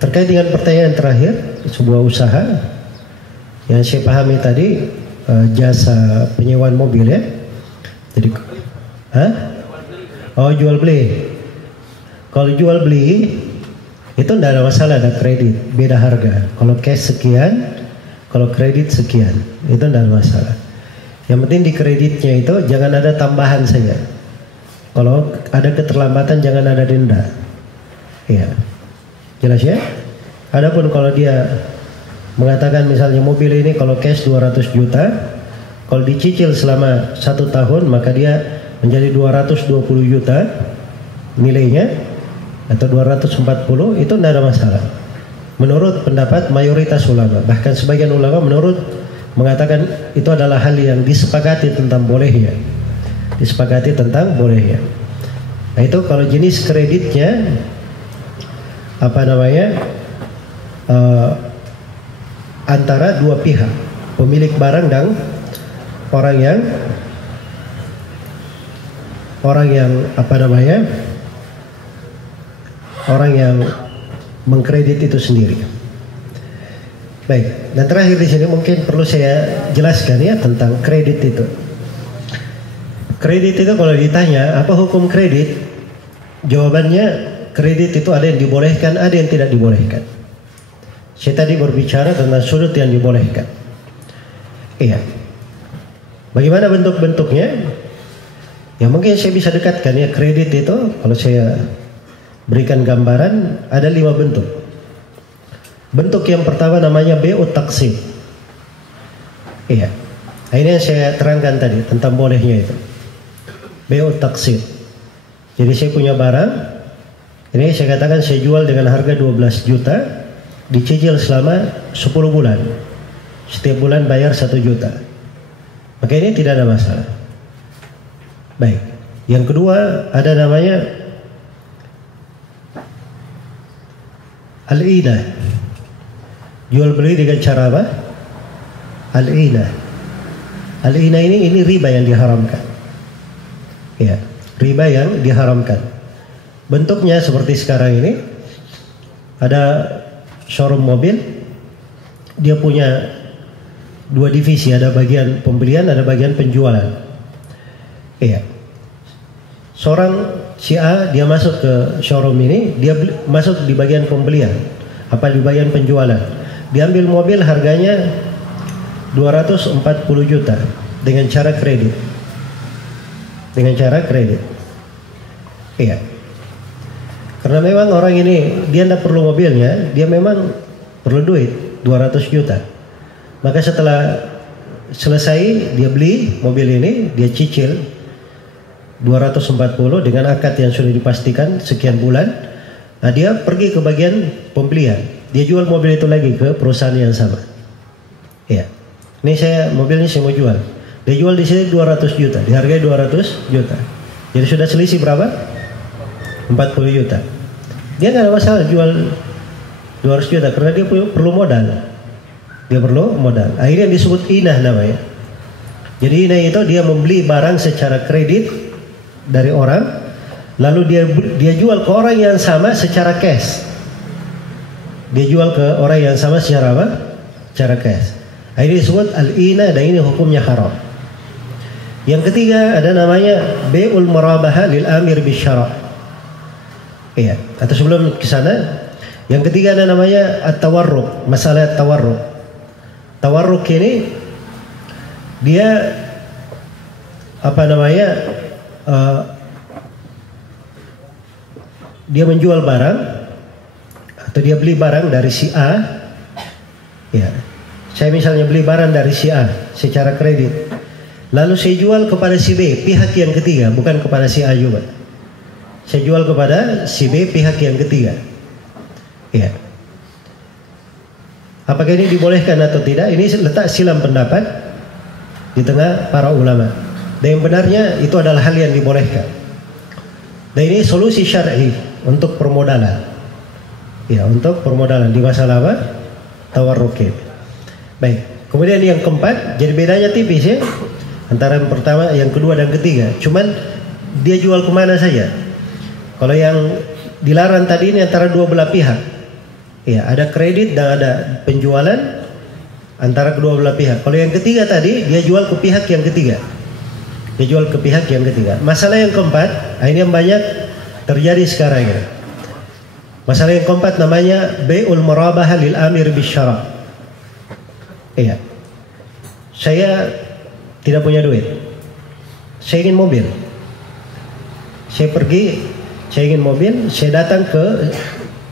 Terkait dengan pertanyaan terakhir, sebuah usaha yang saya pahami tadi, jasa penyewaan mobil ya. Jadi, oh jual beli. Kalau jual beli itu tidak ada masalah, ada kredit, beda harga. Kalau cash sekian, kalau kredit sekian, itu tidak ada masalah. Yang penting di kreditnya itu jangan ada tambahan saja. Kalau ada keterlambatan jangan ada denda. Ya. Jelas ya? Adapun kalau dia mengatakan misalnya mobil ini kalau cash 200 juta, kalau dicicil selama 1 tahun maka dia menjadi 220 juta nilainya atau 240, itu tidak ada masalah. Menurut pendapat mayoritas ulama, bahkan sebagian ulama mengatakan itu adalah hal yang disepakati tentang bolehnya. Disepakati tentang bolehnya. Nah itu kalau jenis kreditnya antara dua pihak, pemilik barang dan orang yang mengkredit itu sendiri. Baik, dan terakhir di sini mungkin perlu saya jelaskan ya tentang kredit itu. Kredit itu kalau ditanya apa hukum kredit, jawabannya kredit itu ada yang dibolehkan, ada yang tidak dibolehkan. Saya tadi berbicara tentang sudut yang dibolehkan. Iya. Bagaimana bentuk-bentuknya? Ya mungkin saya bisa dekatkan ya, kredit itu kalau saya berikan gambaran ada 5 bentuk. Bentuk yang pertama namanya B.U. Taqsid. Iya. Nah, ini yang saya terangkan tadi tentang bolehnya itu. B.U. Taqsid. Jadi saya punya barang, ini saya katakan saya jual dengan harga 12 juta, dicicil selama 10 bulan. Setiap bulan bayar 1 juta. Maka ini tidak ada masalah. Baik. Yang kedua ada namanya al-ina. Jual beli dengan cara apa? Al-ina. Al-ina ini riba yang diharamkan. Ya, riba yang diharamkan. Bentuknya seperti sekarang ini, ada showroom mobil, dia punya 2 divisi, ada bagian pembelian, ada bagian penjualan. Iya. Seorang si A dia masuk ke showroom ini, dia masuk di bagian pembelian, apa di bagian penjualan. Diambil mobil harganya 240 juta dengan cara kredit. Dengan cara kredit. Iya. Karena memang orang ini dia tidak perlu mobilnya, dia memang perlu duit 200 juta. Maka setelah selesai dia beli mobil ini, dia cicil 240 dengan akad yang sudah dipastikan sekian bulan. Nah, dia pergi ke bagian pembelian, dia jual mobil itu lagi ke perusahaan yang sama. Ya, ini mobilnya saya mau jual. Dia jual di sini 200 juta, dihargai 200 juta. Jadi sudah selisih berapa? 40 juta. Dia nggak ada masalah jual 200 juta karena dia perlu modal. Dia perlu modal. Akhirnya disebut inah namanya. Jadi inah itu dia membeli barang secara kredit dari orang, lalu dia jual ke orang yang sama secara cash. Dia jual ke orang yang sama secara apa? Secara cash. Ini disebut al-ina dan ini hukumnya haram. Yang ketiga ada namanya B.ul murabaha lil amir bisyara'. Iya, atau sebelum ke sana, yang ketiga ada namanya at-tawarruk, masalah tawarruk. Tawarruk ini dia dia menjual barang atau dia beli barang dari si A. Ya, saya misalnya beli barang dari si A secara kredit, lalu saya jual kepada si B, pihak yang ketiga, bukan kepada si A juga. Saya jual kepada si B, pihak yang ketiga. Ya. Apakah ini dibolehkan atau tidak? Ini letak silam pendapat di tengah para ulama. Dan yang benarnya itu adalah hal yang dibolehkan. Dan ini solusi syar'i untuk permodalan. Ya, untuk permodalan di masalah apa? Tawarruk. Baik. Kemudian yang keempat, jadi bedanya tipis ya antara yang pertama, yang kedua dan ketiga. Cuman dia jual kemana saja. Kalau yang dilarang tadi ini antara dua belah pihak. Ya, ada kredit dan ada penjualan antara kedua belah pihak. Kalau yang ketiga tadi, dia jual ke pihak yang ketiga. Dia jual ke pihak yang ketiga. Masalah yang keempat, ini yang banyak terjadi sekarang ini. Masalah yang keempat namanya bai'ul murabahah lil amir bisyara. Iya. Saya tidak punya duit. Saya ingin mobil. Saya ingin mobil, saya datang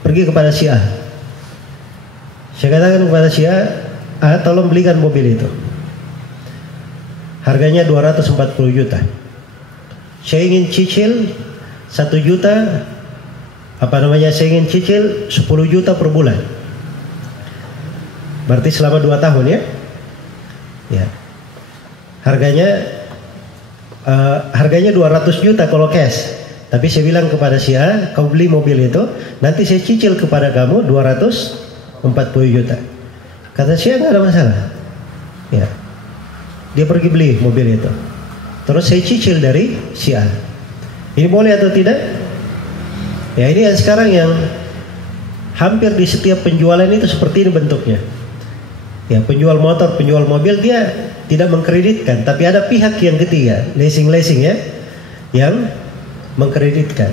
pergi kepada si A. Saya katakan kepada si A, tolong belikan mobil itu. Harganya 240 juta. Saya ingin cicil 1 juta, saya ingin cicil 10 juta per bulan. Berarti selama 2 tahun ya. Ya. Harganya 200 juta kalau cash. Tapi saya bilang kepada si A, kau beli mobil itu, nanti saya cicil kepada kamu 240 juta. Kata si A, nggak ada masalah. Ya. Dia pergi beli mobil itu. Terus saya cicil dari si A. Ini boleh atau tidak? Ya, ini yang sekarang yang hampir di setiap penjualan itu seperti ini bentuknya. Ya, penjual motor, penjual mobil dia tidak mengkreditkan, tapi ada pihak yang ketiga, leasing ya, yang mengkreditkan.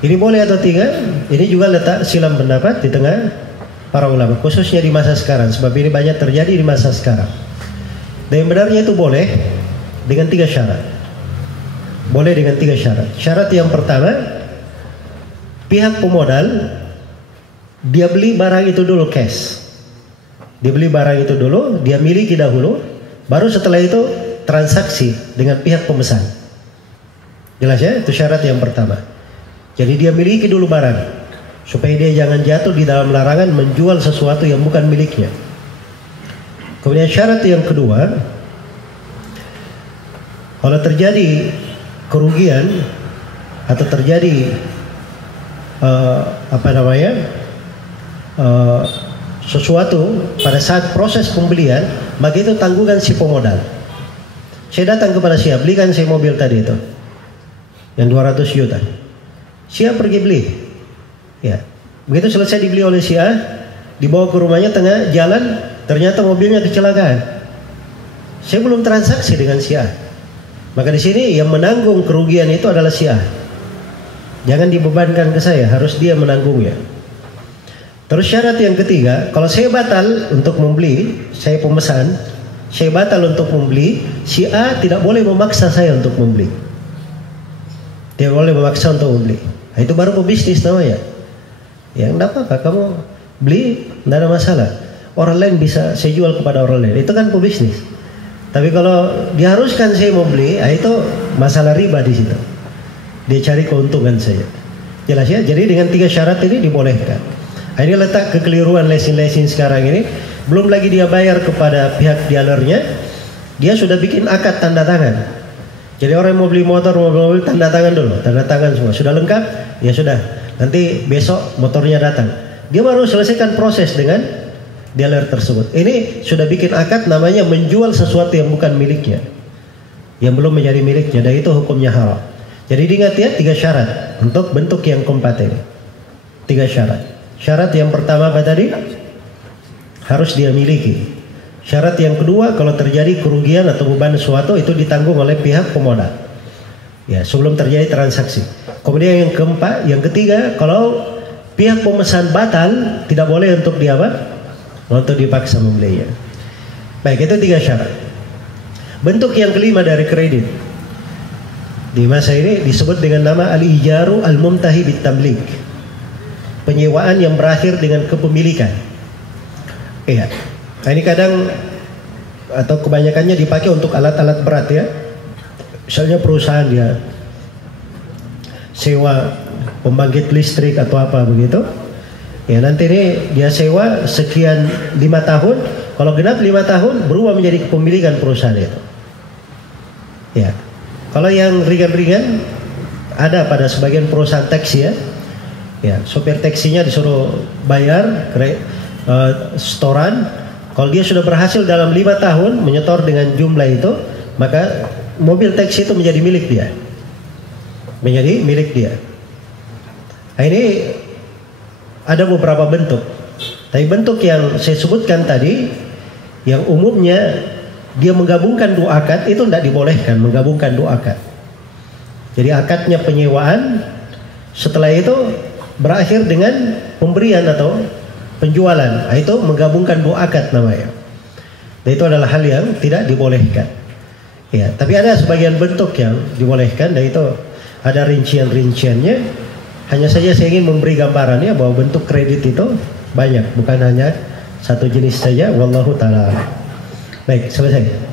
Ini boleh atau tidak? Ini juga letak silam pendapat di tengah para ulama, khususnya di masa sekarang, sebab ini banyak terjadi di masa sekarang. Dan yang benarnya itu boleh dengan 3 syarat. Boleh dengan 3 syarat. Syarat yang pertama, pihak pemodal dia beli barang itu dulu cash. Dia beli barang itu dulu, dia miliki dahulu, baru setelah itu transaksi dengan pihak pemesan. Jelas ya? Itu syarat yang pertama. Jadi dia miliki dulu barang, supaya dia jangan jatuh di dalam larangan menjual sesuatu yang bukan miliknya. Kemudian syarat yang kedua, kalau terjadi kerugian atau terjadi sesuatu pada saat proses pembelian, maka itu tanggungan si pemodal. Saya datang kepada si A, belikan saya mobil tadi itu yang 200 juta. Si A pergi beli. Ya. Begitu selesai dibeli oleh si A, dibawa ke rumahnya, tengah jalan ternyata mobilnya kecelakaan. Saya belum transaksi dengan si A. Maka di sini yang menanggung kerugian itu adalah si A. Jangan dibebankan ke saya, harus dia menanggungnya. Terus syarat yang ketiga, kalau saya batal untuk membeli, saya pemesan, saya batal untuk membeli, si A tidak boleh memaksa saya untuk membeli. Dia boleh memaksa untuk membeli. Nah, itu baru pebisnis namanya. Ya, enggak apa-apa, kamu beli, enggak ada masalah. Orang lain bisa saya jual kepada orang lain. Itu kan pebisnis. Tapi kalau diharuskan saya mau beli, itu masalah riba di situ. Dia cari keuntungan saja. Jelas ya? Jadi dengan 3 syarat ini dibolehkan. Ini letak kekeliruan leasing sekarang ini. Belum lagi dia bayar kepada pihak dealernya, dia sudah bikin akad tanda tangan. Jadi orang yang mau beli motor, mau beli mobil, tanda tangan dulu, tanda tangan semua. Sudah lengkap? Ya sudah. Nanti besok motornya datang. Dia baru selesaikan proses dengan dealer tersebut. Ini sudah bikin akad, namanya menjual sesuatu yang bukan miliknya, yang belum menjadi miliknya, dan itu hukumnya haram. Jadi diingat ya, 3 syarat untuk bentuk yang keempat ini. 3 syarat. Syarat yang pertama apa tadi? Harus dia miliki. Syarat yang kedua, kalau terjadi kerugian atau beban sesuatu, itu ditanggung oleh pihak pemodal. Ya, sebelum terjadi transaksi. Kemudian yang keempat, yang ketiga, kalau pihak pemesan batal, tidak boleh untuk dia apa? Untuk dipaksa membelinya. Baik, itu 3 syarat. Bentuk yang kelima dari kredit di masa ini disebut dengan nama al-ijaru al-mumtahi bit-tamlik. Penyewaan yang berakhir dengan kepemilikan. Iya. Nah, ini kadang atau kebanyakannya dipakai untuk alat-alat berat ya. Misalnya perusahaan dia sewa pembangkit listrik atau apa begitu. Ya, nanti ini dia sewa sekian 5 tahun. Kalau genap 5 tahun berubah menjadi kepemilikan perusahaan itu. Ya. Kalau yang ringan-ringan ada pada sebagian perusahaan taksi ya. Ya, sopir taksinya disuruh bayar setoran. Kalau dia sudah berhasil dalam 5 tahun menyetor dengan jumlah itu, maka mobil taksi itu menjadi milik dia. Menjadi milik dia. Nah, ini ada beberapa bentuk. Tapi bentuk yang saya sebutkan tadi, yang umumnya dia menggabungkan dua akad, itu tidak dibolehkan menggabungkan dua akad. Jadi akadnya penyewaan, setelah itu berakhir dengan pemberian atau penjualan. Nah, itu menggabungkan dua akad namanya. Dan itu adalah hal yang tidak dibolehkan. Ya, tapi ada sebagian bentuk yang dibolehkan, dan itu ada rincian-rinciannya. Hanya saja saya ingin memberi gambarannya bahwa bentuk kredit itu banyak, bukan hanya satu jenis saja. Wallahu ta'ala. Baik, selesai.